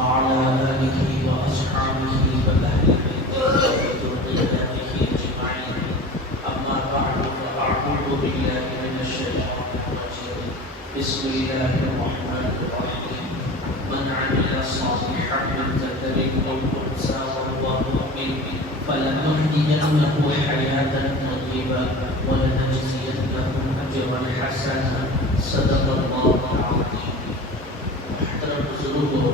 وعلى آله وأصحابه وأهل بيته وذريته أجمعين. أما بعد فأعوذ بالله من الشيطان الرجيم. بسم الله الرحمن الرحيم. من عمل صالحا من ذكر أو أنثى وهو مؤمن فلنحيينه حياة طيبة ولنجزينهم أجرا حسنا. صدق الله العظيم. محترم بزرگوں،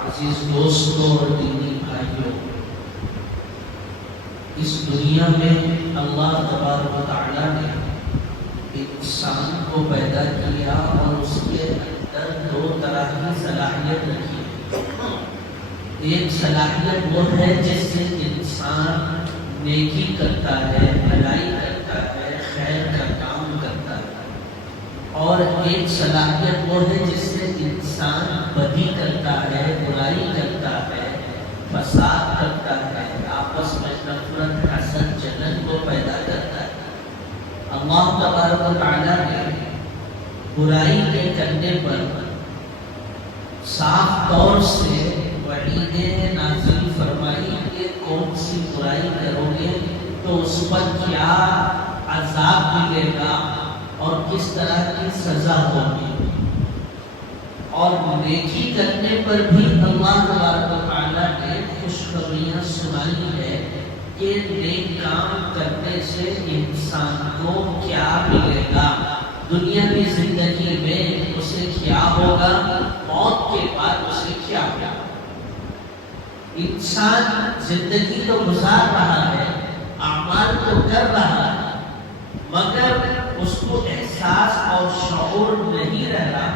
عزیز دوستوں اور دینی بھائیوں، اس دنیا میں اللہ تبارک و تعالیٰ نے انسان کو پیدا کیا اور اس کے اندر دو طرح کی صلاحیت رکھی ہے. ایک صلاحیت وہ ہے جس سے انسان نیکی کرتا ہے، بھلائی کرتا ہے، خیر کا کام کرتا ہے، اور ایک صلاحیت وہ ہے جس سے انسان بدی کرتا ہے، برائی کرتا ہے، فساد کرتا ہے، آپس میں نفرت، حسد، جلن کو پیدا کرتا ہے. اللہ تبارک و تعالیٰ نے برائی کے کرنے پر صاف طور سے وعیدیں نازل فرمائی کہ کون سی برائی کرو گے تو اس پر کیا عذاب ملے گا اور کس طرح کی سزا ہوگی. اور نیکی کرنے پر بھی اللہ تبارک و تعالیٰ نے خوشخبریاں سنائی ہے کہ نیک کام کرنے سے انسان کو کیا ملے گا، دنیا کی زندگی میں اسے کیا ہوگا، موت کے بعد اسے کیا ہوگا. انسان زندگی تو گزار رہا ہے، اعمال تو کر رہا ہے، مگر اس کو احساس اور شعور نہیں رہا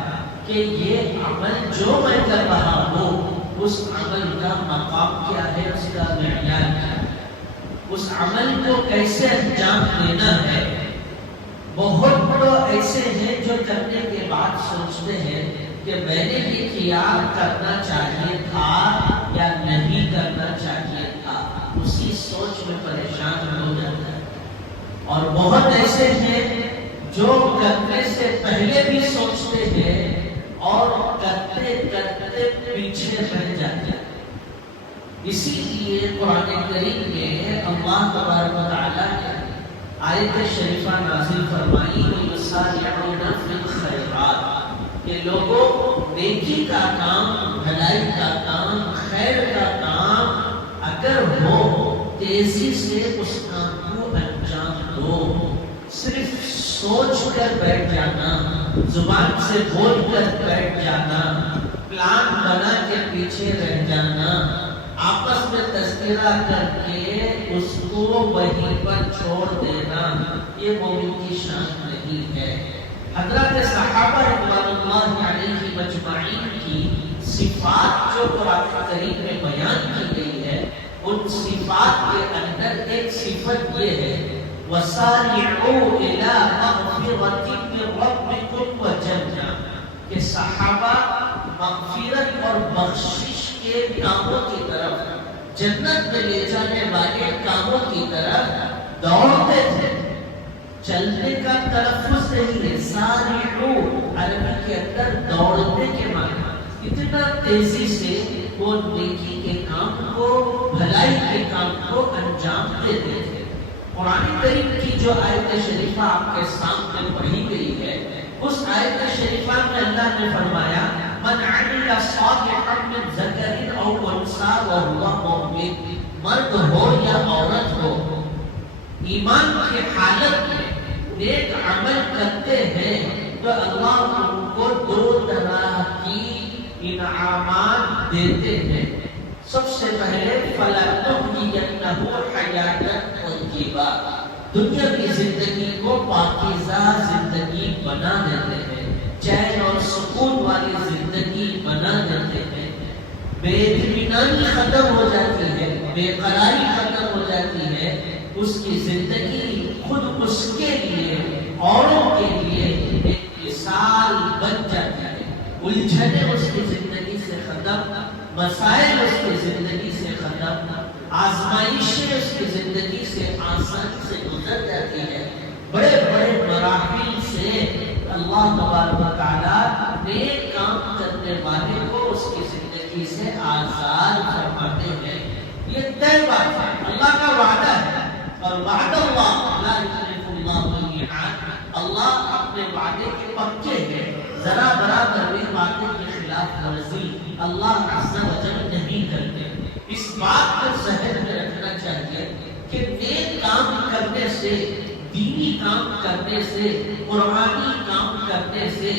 کہ یہ عمل جو میں کر رہا ہوں اس عمل کا مقام کیا ہے، اس کا معیار کیا ہے، اس عمل کو کیسے انجام دینا ہے. بہت لوگ ایسے ہیں جو کرنے کے بعد سوچتے ہیں کہ میں نے یہ کیا، کرنا چاہیے تھا یا نہیں کرنا چاہیے تھا، اسی سوچ میں پریشان ہو جاتا ہے. اور بہت ایسے ہیں جو کرنے سے پہلے بھی سوچتے ہیں اور کرتے کرتے پیچھے رہ جاتے ہیں. اسی لیے قرآن کریم میں اللہ تبارک و تعالیٰ نے آیت شریفہ نازل فرمائی وَيُسَارِعُونَ فِي الْخَيْرَاتِ کہ لوگوں نیکی کا کام، بھلائی کا کام، خیر کا کام اگر ہو تیزی سے اس کام کو انجام دو. صرف سوچ کر بیٹھ جانا، زبان سے بول کر بیٹھ جانا، پلان بنا کے پیچھے رہ جانا، آپس میں تذکرہ کر کے اس کو وہیں پر چھوڑ دینا، یہ مومن کی شان نہیں ہے. حضرات صحابہ رضوان اللہ علیہ مجمعین کی صفات جو قرآن کریم میں بیان کی گئی ہے، ان صفات کے اندر ایک صفت یہ ہے وَسَارِعُوا إِلَىٰ مَغْفِرَةٍ مِّن رَّبِّكُمْ وَجَنَّةٍ کہ صحابہ مغفرت اور بخشش کے کاموں کی طرف، جنت میں لے جانے والے کاموں کی طرف دوڑتے تھے. چلنے کا تلفظ نہیں ہے، سارعو عربی کے اندر دوڑنے کے معنی، اتنا تیزی سے وہ نیکی کے کام کو، بھلائی کے کام کو انجام دیتے تھے. قرآن کریم کی جو آیت شریفہ آپ کے سامنے پڑھی گئی ہے، اس آیت شریفہ میں اللہ نے فرمایا من عمل صالحا من ذکر او انثى وهو مؤمن، مرد ہو یا عورت ہو، ایمان کی حالت میں نیک عمل کرتے ہیں تو اللہ ان کو دو طرح کی انعامات دیتے ہیں. سب سے پہلے فَلَنُحْيِيَنَّهُ حَيَاةً طَيِّبَةً دنیا کی زندگی کو پاکیزہ زندگی بنا دیتے ہیں، چین اور سکون والی زندگی بنا دیتے ہیں. بے اطمینانی ختم ہو جاتی ہے، بے قراری ختم ہو جاتی ہے. اس کی زندگی خود اس کے لیے، اوروں کے لیے ایک مثال بن جاتی ہے. الجھنیں اس کی زندگی سے ختم، مسائل اس کی زندگی سے ختم، آزمائشیں اس کی زندگی سے آسان سے گزر جاتی ہے. بڑے بڑے مراحل سے اللہ تبارک و تعالیٰ نیک کام کرنے والے کو اس کی زندگی زندگی سے آزاد فرماتے ہیں. یہ طے بات ہے، اللہ کا وعدہ ہے. اور وعد اللہ لا یخلف اللہ المیعاد، اللہ اپنے وعدے کے پکے ہیں. ذرا برابر بھی وعدے کے خلاف ورزی اللہ عز و جل نہیں کرتے. اس بات کو ذہن میں رکھنا چاہیے کہ نیک کام کرنے سے، دینی کام کرنے سے، قرآنی کام کرنے سے،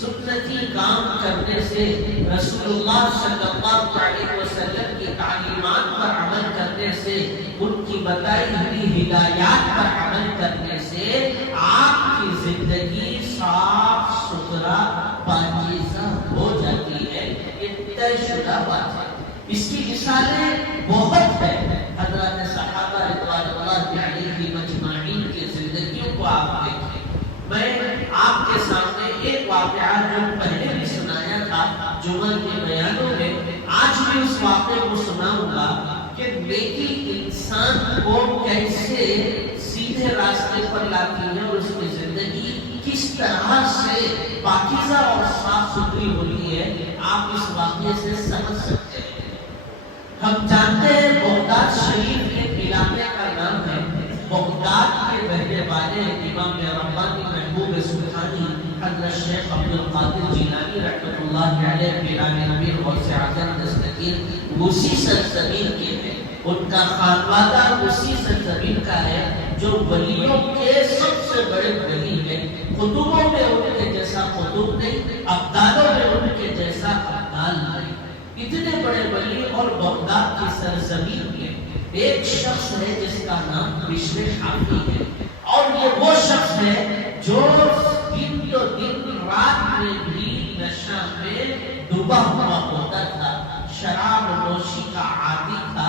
سنتی کام کرنے سے، رسول اللہ صلی اللہ علیہ وسلم کی تعلیمات پر عمل کرنے سے، ان کی بتائی ہوئی ہدایات پر عمل کرنے سے آپ کی زندگی صاف ستھرا پاکیزہ ہو جاتی ہے. یہ طے شدہ بات ہے. اس کی مثالیں بہت ہیں. حضرات صحابہ رضوان اللہ علیہم اجمعین کی زندگیوں کو آپ دیکھیں. میں آپ کے سامنے ایک واقعہ جو پہلے بھی سنایا تھا جمعہ کے بیانوں میں، آج بھی اس واقعے کو سناؤں گا کہ نیکی انسان کو کیسے سیدھے راستے پر لاتی ہے اور اس کی زندگی کس طرح سے پاکیزہ اور صاف ستھری ہوتی ہے. آپ اس واقعے سے سمجھ سکتے ہیں. ہم جانتے ہیں بغداد شریف کے علاقے کا نام ہے. بغداد کے رہنے والے امام ربانی محبوب سبحانی حضرت شیخ عبد القادر جیلانی رحمۃ اللہ علیہ پیران امیر غوث اعظم دستگیر اسی سرزمین کے ہیں. ان کا خانوادہ اسی سرزمین کا ہے جو ولیوں کے سب سے بڑے ولی ہیں. قطبوں میں ان کے جیسا قطب نہیں، ابدالوں میں ان کے جیسا ابدال نہیں. اتنے بڑے ولی اور بغداد کی سرزمین میں ایک شخص ہے جس کا نام بشر حافی ہے. اور یہ وہ شخص ہے جو دن تو دن رات میں بھی نشہ میں ڈوبا ہوا ہوتا تھا. شراب نوشی کا عادی تھا.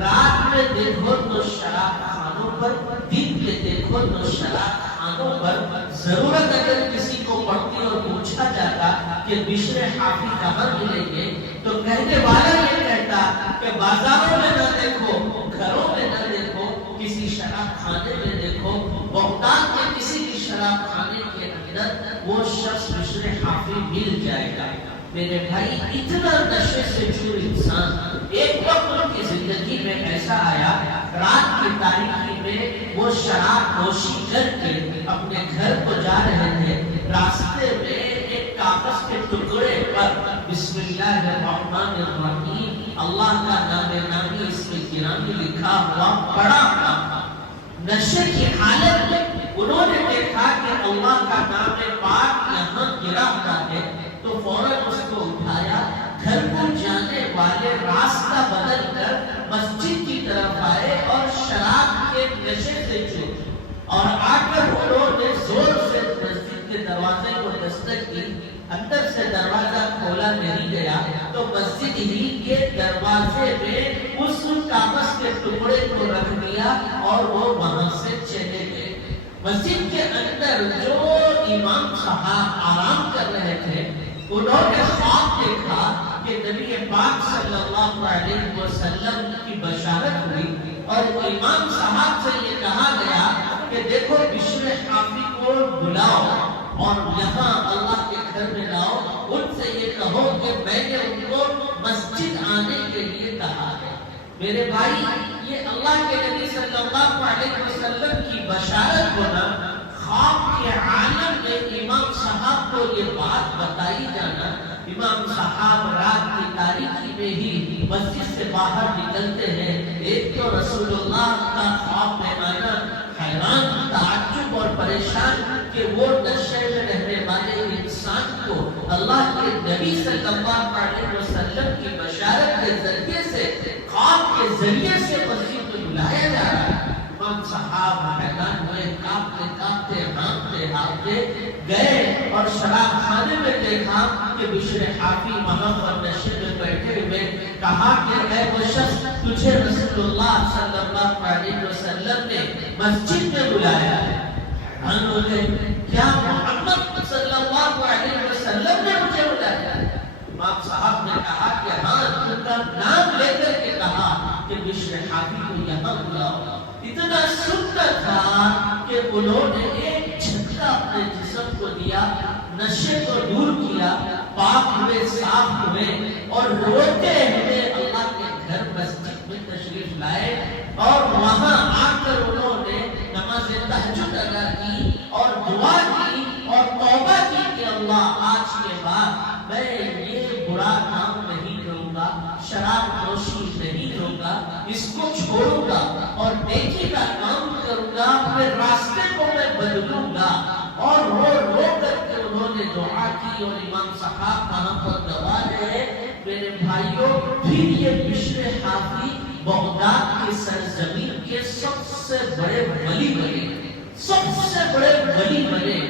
رات میں دیکھو تو شراب خانوں پر، دن میں دیکھو تو شراب خانوں پر. ضرورت اگر کسی کو پڑتی اور پوچھا جاتا کہ بشر حافی کہاں ملیں گے تو کہنے والا یہ کہتا کہ بازاروں میں نہ دیکھو، گھروں میں نہ دیکھو، کسی شراب خانے میں دیکھو. بغداد کے کسی بھی شراب خانے کے اندر وہ شخص بشر حافی مل جائے گا. میرے بھائی اتنا نشے سے چور انسان، ایک وقت ان کی زندگی میں ایسا آیا، رات کی تاریکی میں وہ شراب نوشی کر کے اپنے گھر کو جا رہے تھے. راستے میں ایک کاغذ کے ٹکڑے پر بسم اللہ الرحمن الرحیم اللہ کا نام نامی اس میں گرامی لکھا ہوا پڑا تھا. نشے کی حالت میں انہوں نے دیکھا کہ اللہ کا نام پاک یہاں گرا ہوا ہے تو فوراً اس کو اٹھایا. گھر کو جانے والے راستہ بدل کر مسجد کی طرف آئے اور شراب کے نشے سے چوٹ اور آ کر انہوں نے زور سے مسجد کے دروازے کو دستک دی. اندر سے دروازہ کھولا نہیں گیا تو مسجد ہی کے دروازے میں اس کاغذ کے ٹکڑے کو رکھ دیا اور وہ وہاں سے چلے گئے. مسجد کے اندر جو امام صاحب آرام کر رہے تھے انہوں نے خواب دیکھا کہ نبی پاک صلی اللہ علیہ وسلم کی بشارت ہوئی اور امام صاحب سے یہ کہا گیا کہ دیکھو بشر حافی کو بلاؤ اور یہاں اللہ کے گھر میں لاؤ. ان سے یہ کہو کہ میں نے ان کو مسجد آنے کے لیے کہا ہے. میرے بھائی یہ اللہ کے نبی صلی اللہ علیہ وسلم کی بشارت ہونا، خواب کے عالم میں امام صاحب کو یہ بات بتائی جانا. امام صاحب رات کی تاریکی میں ہی مسجد سے باہر نکلتے ہیں. ایک تو رسول اللہ کا خواب میں آنا، حیران، تعجب اور پریشان کہ وہ نشے میں رہنے والے انسان کو اللہ کے نبی صلی اللہ علیہ وسلم کی بشارت کے ذریعے سے، خواب کے ذریعے سے مسجد میں بلایا جا رہا ہے. امام صاحب حیران ہوئے، کانپتے کانپتے ہانپتے ہانپتے گئے اور شراب خانے میں دیکھا کہ بشر حافی وہاں پر نشے میں بیٹھے ہوئے. کہا کہ اے وہ شخص تجھے رسول اللہ صلی اللہ علیہ وسلم نے مسجد میں بلایا ہے. حیران ہو گئے، کیا محمد صلی اللہ علیہ وسلم نے مجھے بلایا ہے؟ امام صاحب نے کہا کہ ہاں، ان کا نام لے کر کے کہا کہ بشر حافی کو یہاں بلاؤ. اتنا سنتا تھا کہ انہوں نے ایک جھٹکا اپنے جسم کو دیا، نشے کو دور کیا. پاک ہوئے، صاف ہوئے اور روتے ہوئے اللہ کے گھر مسجد میں تشریف لائے اور وہاں آ کر انہوں نے نماز تہجد ادا کی اور دعا کی اور توبہ کی کہ اللہ آج کے بعد میں یہ برا کام نہیں کروں گا، شراب نوشی نہیں کروں گا، اس کو چھوڑوں گا اور نیکی کا کام کروں گا، اپنے راستے کو میں بدلوں گا۔ اور رو رو کر کے انہوں نے دعا کی اور امام صاحب کہاں پر گوا رہے میرے بھائیوں۔ پھر یہ بشر حافی بغداد کی سرزمین کے سب سے بڑے ولی بنے، سب سے بڑے ولی بنے۔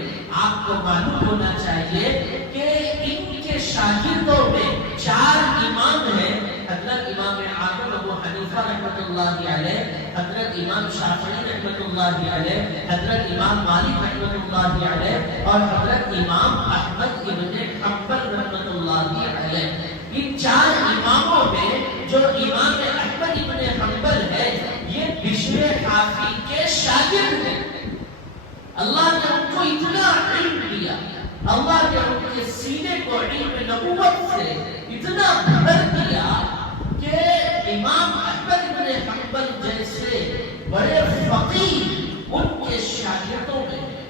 آپ کو معلوم ہونا چاہیے کہ ان کے شاگردوں میں 4 امام ہیں، حضرت امام اعظم ابو حنیفہ رحمۃ اللہ علیہ، حضرت امام شافعی رحمۃ اللہ علیہ، حضرت امام مالک رحمۃ اللہ علیہ اور حضرت امام احمد ابن حنبل رحمۃ اللہ علیہ۔ ان 4 اماموں میں جو امام احمد ابن حنبل ہے یہ بشر حافی کے شاگرد ہیں۔ اللہ نے ان کو اتنا علم دیا، اللہ نے ان کے سینے کو علم نبوت سے اتنا بھر دیا کہ امام احمد بن حنبل جیسے بڑے فقیہ ان کے شاگردوں میں ہیں۔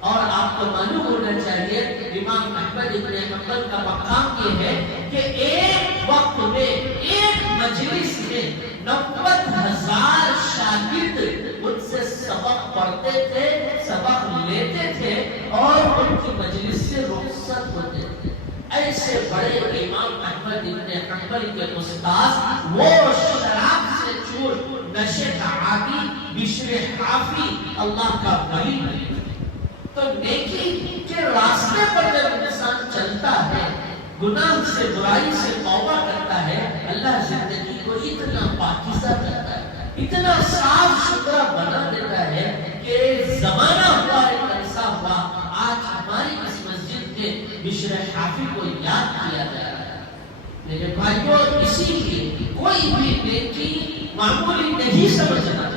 اور آپ کو معلوم ہونا چاہیے امام احمد بن حنبل کا مقام یہ ہے کہ ایک وقت میں ایک مجلس میں 90,000 شاگرد ان سے سبق پڑھتے تھے، سبق لیتے تھے اور ان کی مجلس سے رخصت ہوتے تھے۔ ایسے بڑے امام احمد بن حنبل کے استاد وہ شراب سے چور، نشے کا عادی بشر حافی اللہ کا ولی بنے۔ تو نیکی کے راستے پر جب انسان چلتا ہے، گناہ سے برائی سے توبہ کرتا ہے، اللہ زندگی کو اتنا پاکیزہ کرتا ہے، اتنا صاف ستھرا بنا دیتا ہے کہ زمانہ ہوا ایک عرصہ ہوا آج ہماری اس مسجد کے بشر حافی کو یاد کیا جا رہا ہے۔ میرے بھائیوں اسی لیے کوئی بھی نیکی معمولی نہیں سمجھنا،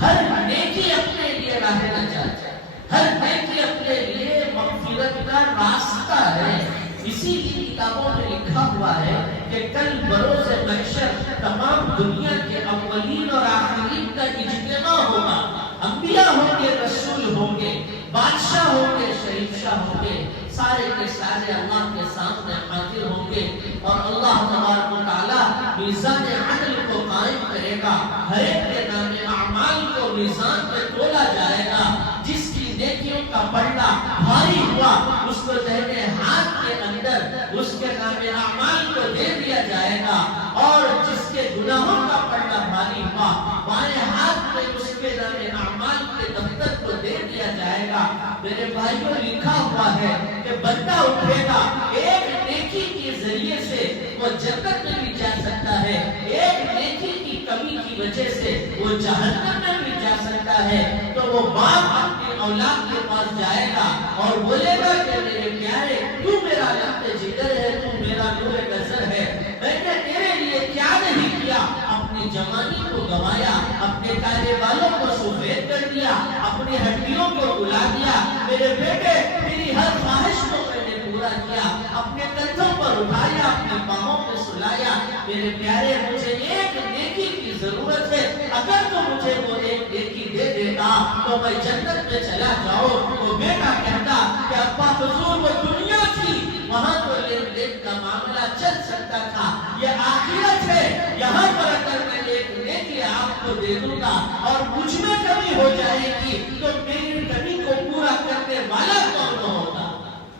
ہر نیکی اپنے لیے راہ نجات ہے، ہر نیکی اپنے لیے مغفرت کا راستہ ہے۔ اسی لیے کتابوں میں لکھا ہوا ہے کہ کل بروز محشر تمام دنیا کے اولین اور آخرین کا اجتماع ہوگا، انبیاء ہوں گے، رسول ہوں گے، بادشاہ ہوں گے، شریف شاہ ہوں گے، سارے کے سارے اللہ کے سامنے حاضر ہوں گے اور اللہ تبارک و تعالی میزان عدل کو قائم کرے گا، ہر ایک کے نام اعمال کو میزان میں تولا جائے گا۔ جس کی نیکیوں کا پلڑا بھاری ہوا اس کو دہنے ہاتھ کے اندر اس کے نام اعمال کو دے دیا جائے گا، اور جس کے گناہوں کا پلڑا بھاری ہوا بائیں ہاتھ میں اس کے نام اعمال کے دفتر کو دے دیا جائے گا۔ میرے بھائیوں لکھا ہوا ہے کہ بندہ اٹھے گا، ایک نیکی کے ذریعے سے وہ جنت میں بھی جا سکتا ہے، ایک نیکی کی کمی کی وجہ سے وہ جہنم میں بھی جا سکتا ہے۔ تو وہ باپ اپنی اولاد کے پاس جائے گا اور بولے گا کہ میرے پیارے تو میرا لخت جگر ہے، تو میرا نور نظر ہے، میں نے تیرے لیے کیا نہیں کیا، اپنی جوانی کو گوایا، اپنے کالے بالوں کو سفید کر دیا، اپنی ہڈیوں کو گلا دیا، میرے بیٹے میری ہر خواہش کو میں نے پورا کیا، اپنے کندھوں پر اٹھایا، اپنے پاؤں پہ سلایا۔ میرے پیارے مجھے ایک نیکی کی ضرورت ہے، اگر تو مجھے وہ ایک نیکی دے دیتا تو میں جنت میں چلا جاؤں۔ وہ بیٹا کہتا کہ ابا حضور وہ دنیا تھی، وہاں تو لین دین کا معاملہ چل سکتا تھا، یہ آخرت ہے، یہاں پر اگر میں ایک نیکی آپ کو دے دوں گا اور مجھ میں کمی ہو جائے گی تو میری کمی کو پورا کرنے والا کون ہوگا؟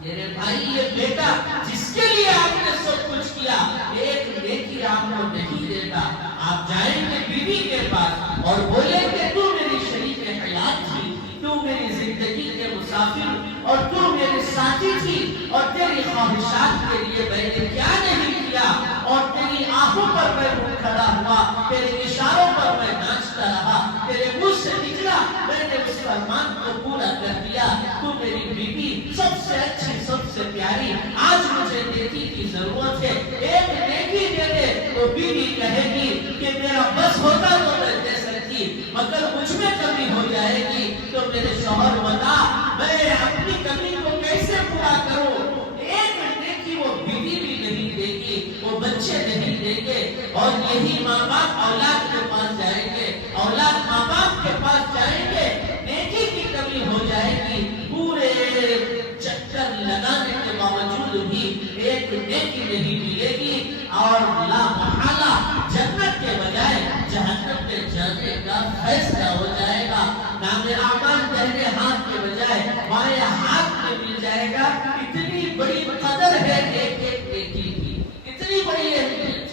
میرے بھائی یہ بیٹا جس کے لیے آپ نے سب کچھ کیا ایک نیکی آپ کو نہیں دیتا۔ آپ جائیں گے بیوی کے پاس اور بولیں گے تو میری شریک حیات تھی، تو میری زندگی کے مسافر اور تو میرے ساتھی تھی، اور تیری خواہشات کے لیے میں نے کیا نہیں کیا، اور تیری آنکھوں پر میں کھڑا ہوا، تیرے اشاروں پر میں ناچتا رہا، تیرے منہ سے نکلا میں نے اس فرمان کو پورا کر دیا، تو میری بیوی سب سے اچھی سب سے پیاری، آج مجھے نیکی کی ضرورت ہے، ایک نیکی دے دے۔ تو بیوی کہے گی کہ میرا بس ہوتا تو میں دے سکتی، مگر مجھ میں کمی ہو جائے گی تو میرے شوہر بتا میں اپنی کمی کو کیسے پورا کروں۔ ایک نیکی وہ ایک نیکی نہیں ملے گی اور لا محالہ جنت کے بجائے جہنم میں جانے کا فیصلہ ہو جائے گا. نام اعمال دہنے ہاتھ کے بجائے بائیں ہاتھ میں مل جائے گا. اتنی بڑی قدر ہے ایک ایک نیکی کی، اتنی بڑی اہمیت.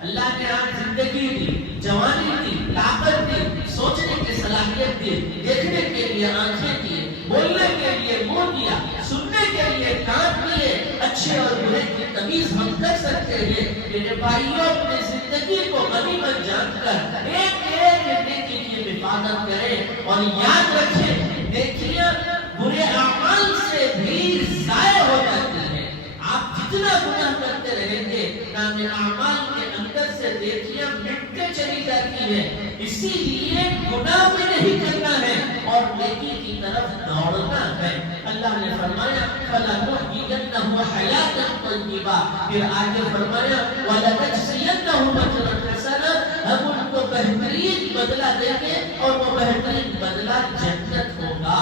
اللہ نے آپ زندگی دی، جوانی دی، طاقت دی، سوچنے کی صلاحیت دی، دیکھنے کے لیے آنکھیں دی، بولنے کے لیے منہ دیا، سننے کے لیے کان دیے. اچھے اور برے کی تمیز ہم کر سکتے ہیں. میرے بھائیوں، اپنی زندگی کو غنیمت جان کر ایک ایک نیکی کی حفاظت کریں اور یاد رکھیں نیکیاں برے اعمال سے بھی ضائع ہو جاتی ہیں. آپ جتنا گناہ کرتے رہیں گے نام اعمال کے اندر سے نیکیاں مٹتے چلی جاتی ہیں. اسی لیے گناہ بھی نہیں کرنا ہے اور نیکی کی طرف دوڑنا ہے. اللہ نے فرمایا فَلَنُحْيِيَنَّهُ حَيَاةً طَيِّبَةً، پھر آگے فرمایا وَلَنَجْزِيَنَّهُمْ أَجْرًا حَسَنًا، ہم ان کو بہترین بدلہ دیں گے اور وہ بہترین بدلہ جنت ہوگا.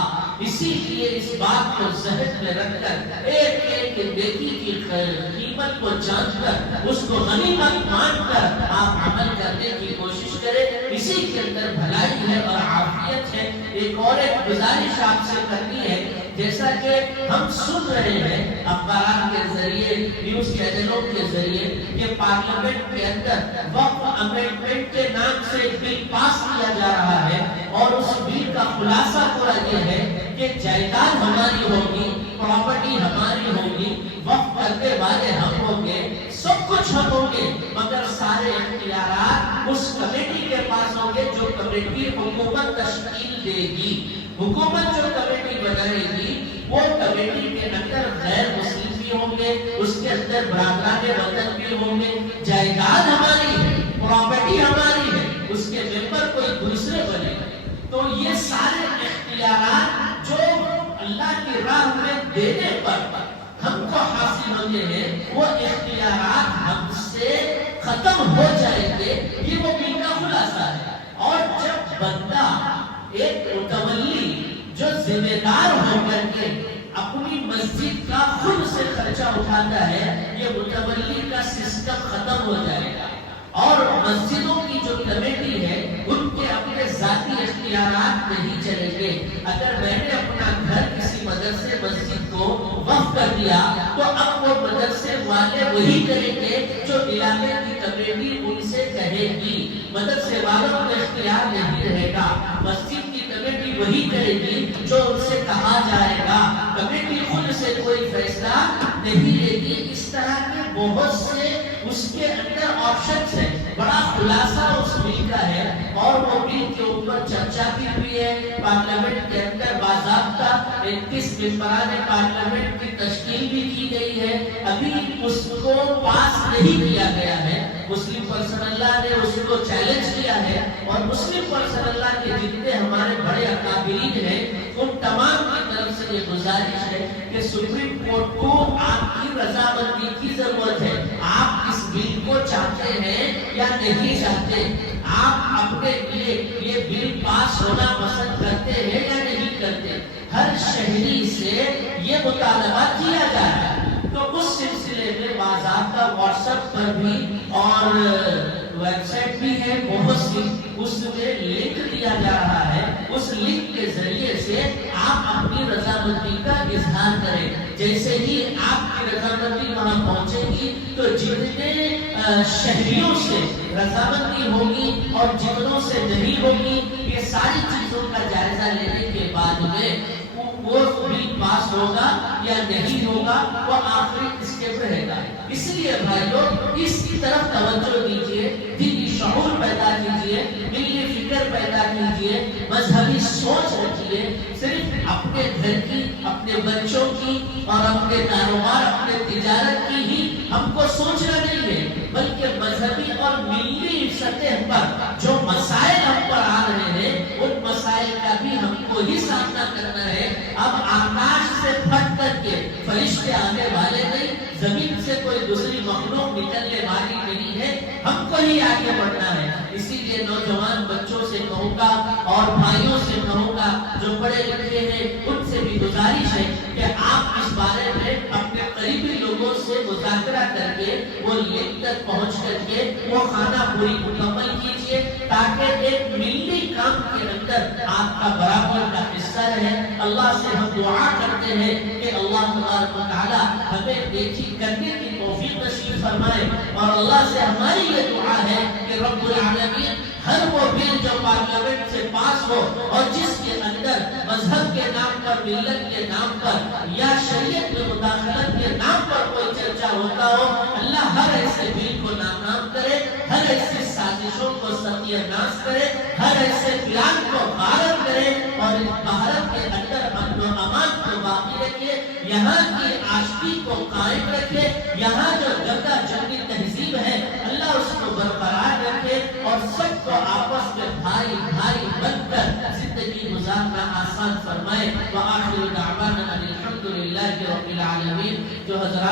اسی لیے اس بات کو ذہن میں رکھ کر ایک ایک نیکی کی قیمت کو جان کر اس کو غنیمت مان کر آپ عمل کرنے کی کوشش کریں. اسی کے اندر بھلائی ہے اور عافیت ہے. ایک اور ایک گزارش آپ سے کرنی ہے. جیسا کہ ہم سن رہے ہیں اخبارات کے ذریعے، نیوز چینلوں کے ذریعے کہ پارلیمنٹ کے اندر وقف امینڈمنٹ کے نام سے ایک بل پاس کیا جا رہا ہے اور اس بل کا خلاصہ پورا یہ ہے کہ جائیداد ہماری ہوگی، پراپرٹی ہماری ہوگی، وقف کرنے والے ہم ہوں گے، سب کچھ ہم ہوں گے، مگر سارے اختیارات اس کمیٹی کے پاس ہوں گے جو کمیٹی حکومت تشکیل دے گی. حکومت جو کمیٹی بنائے گی وہ کمیٹی کے اندر غیر مسلم بھی ہوں گے، اس کے اندر برادران وطن بھی ہوں گے. جائیداد ہماری ہے، پراپرٹی ہماری ہے، اس کے ممبر کوئی دوسرے بنے گا. تو یہ سارے اختیارات جو اللہ کی راہ میں دینے پر ہم کو حاصل ہوتے ہیں وہ اختیارات ہم سے ختم ہو جائیں گے. یہ وہ بل کا خلاصہ ہے. اور جب بندہ ایک متولی جو ذمہ دار ہو کر کے اپنی مسجد کا خود سے خرچہ اٹھاتا ہے، یہ متولی کا سسٹم ختم ہو جائے گا. اور مسجدوں کی جو کمیٹی ہے ان کے اپنے ذاتی اختیارات نہیں چلیں گے. اگر میں نے اپنا گھر کسی مدرسے مسجد کو وقف کر دیا تو اب وہ مدرسے والے وہی کریں گے جو علاقے کی کمیٹی ان سے کہے گی. مدرسے والوں کو اختیار نہیں رہے گا. مسجد کی کمیٹی وہی کرے گی جو ان سے کہا جائے گا. کمیٹی خود سے کوئی فیصلہ نہیں لے گی. اس طرح کے بہت سے اس کے اندر آپشنز ہیں. بڑا خلاصہ اس بل کا ہے اور وہ بل کے اوپر چرچا کی ہوئی ہے. پارلیمنٹ کے اندر باضابطہ 31 ممبران پارلیمنٹ کی تشکیل بھی کی گئی ہے. ابھی اس کو پاس نہیں کیا گیا ہے. مسلم پرسن اللہ نے اس کو چیلنج کیا ہے اور مسلم پرسن اللہ کے جتنے ہمارے بڑے اکابرین ہیں ان تمام کی طرف سے یہ گزارش ہے کہ سپریم کورٹ کو آپ کی رضامندی کی ضرورت ہے. آپ اس بل کو چاہتے ہیں یا نہیں چاہتے؟ آپ اپنے لیے یہ بل پاس ہونا پسند کرتے ہیں یا نہیں کرتے؟ ہر شہری سے یہ مطالبہ کیا جا رہا ہے. تو اس سلسلے میں باضابطہ واٹس ایپ پر بھی اور ویب سائٹ بھی ہے بہت سی، اس میں لنک دیا جا رہا ہے. اس لنک کے ذریعے سے آپ اپنی رضامندی کا اظہار کریں. جیسے ہی آپ کی رضامندی وہاں پہنچے گی تو جتنے شہریوں سے رضامندی ہوگی اور جتنوں سے نہیں ہوگی، یہ ساری چیزوں کا جائزہ لینے کے بعد میں وہ بل پاس ہوگا یا نہیں ہوگا، وہ آخری اسٹیپ رہے گا. اس لیے بھائیوں اس کی طرف توجہ دیجیے، دینی شعور پیدا کیجیے، ملی فکر پیدا کیجیے، مذہبی سوچ رکھیے. صرف اپنے گھر کی، اپنے بچوں کی اور اپنے کاروبار، اپنے تجارت کی ہی ہم کو سوچنا نہیں ہے، بلکہ مذہبی اور ملی سطح پر جو مسائل ہم پر آ رہے ہیں ان مسائل کا بھی ہم کو ہی سامنا کرنا ہے. اب آکاش سے پھٹ کر کے فرشتے آنے والے نہیں، زمین سے کوئی دوسری مخلوق نکلنے والی نہیں ہے، ہم کو ہی آگے بڑھنا ہے. اسی لیے نوجوان بچوں سے کہوں گا اور بھائیوں سے کہوں گا جو پڑھے لکھے ہیں ان سے بھی گزارش ہے کہ آپ اس بارے میں اپنے قریبی لوگوں سے مذاکرہ وہ لنک تک پہنچ کر کے وہ خانہ پوری مکمل کیجئے تاکہ ایک ملی کام کے اندر آپ کا برابر کا حصہ رہے۔ اللہ سے ہم دعا کرتے ہیں کہ اللہ تبارک و تعالی ہمیں نیکی کرنے کی توفیق نصیب فرمائے، اور اللہ سے ہماری یہ دعا ہے کہ رب العالمین ہر وہ بل جو پارلیمنٹ سے پاس ہو اور جس کے اندر مذہب کے نام پر، ملت کے نام پر یا شریعت میں مداخلت کے نام پر کوئی چرچا ہوتا ہو، اللہ ہر ایسے بل کو ناکام کرے، ہر ایسے سازشوں کو ستیہ ناش کرے، ہر ایسے پلان کو غارت کرے، اور اس بھارت کے اندر امن و امان کو باقی رکھے، یہاں کی آشتی کو قائم رکھے، یہاں جو جگہ جنگی تہذیب ہے اللہ اس کو برقرار رکھے، اور سب کو آپس میں بھائی بھائی بن کر زندگی گزارنا آسان فرمائے۔ وآخر دعوانا الحمدللہ رب العالمین۔ جو حضرات